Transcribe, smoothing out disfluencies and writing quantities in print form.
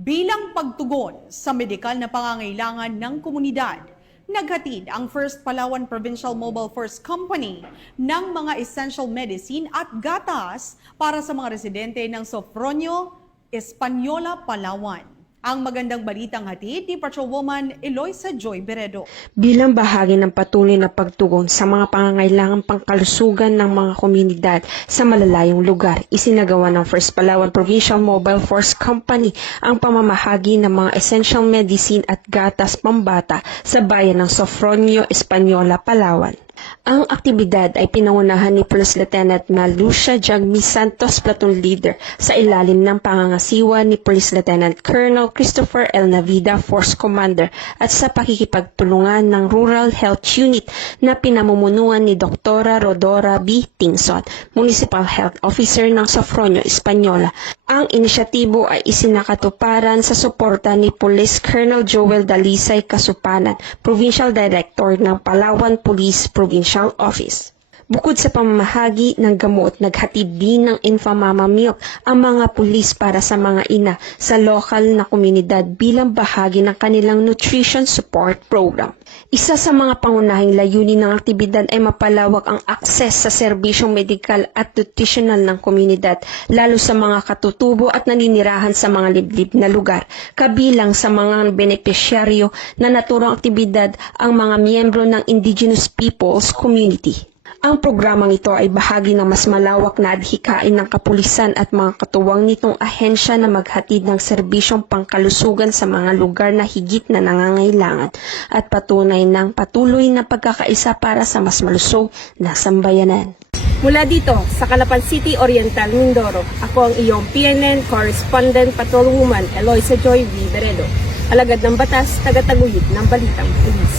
Bilang pagtugon sa medikal na pangangailangan ng komunidad, naghatid ang First Palawan Provincial Mobile Force Company ng mga essential medicine at gatas para sa mga residente ng Sofronio, Española, Palawan. Ang magandang balitang hatid ni Patrolwoman Eloisa Joy Beredo. Bilang bahagi ng patuloy na pagtugon sa mga pangangailangang pangkalusugan ng mga komunidad sa malalayong lugar, isinagawa ng First Palawan Provincial Mobile Force Company ang pamamahagi ng mga essential medicine at gatas pambata sa bayan ng Sofronio, Española, Palawan. Ang aktibidad ay pinangunahan ni Police Lieutenant Malucia Jagmi Santos, Platoon Leader, sa ilalim ng pangangasiwa ni Police Lieutenant Colonel Christopher L. Navida, Force Commander, at sa pakikipagtulungan ng Rural Health Unit na pinamumunuan ni Dr. Rodora B. Tingson, Municipal Health Officer ng Sofronio, Española. Ang inisyatibo ay isinakatuparan sa suporta ni Police Colonel Joel Dalisay Kasupanan, Provincial Director ng Palawan Police Provincial Office. Bukod sa pamamahagi ng gamot, naghatid din ng Infamama Milk ang mga pulis para sa mga ina sa lokal na komunidad bilang bahagi ng kanilang nutrition support program. Isa sa mga pangunahing layunin ng aktibidad ay mapalawak ang akses sa serbisyong medikal at nutritional ng komunidad, lalo sa mga katutubo at naninirahan sa mga liblib na lugar. Kabilang sa mga benepisyaryo na naturang aktibidad ang mga miyembro ng Indigenous Peoples Community. Ang programang ito ay bahagi ng mas malawak na adhikain ng kapulisan at mga katuwang nitong ahensya na maghatid ng serbisyong pangkalusugan sa mga lugar na higit na nangangailangan at patunay ng patuloy na pagkakaisa para sa mas malusog na sambayanan. Mula dito sa Calapan City, Oriental, Mindoro, ako ang iyong PNN Correspondent Patrolwoman Eloisa Joy V. Beredo, alagad ng batas, tagataguyod ng Balitang Pulis.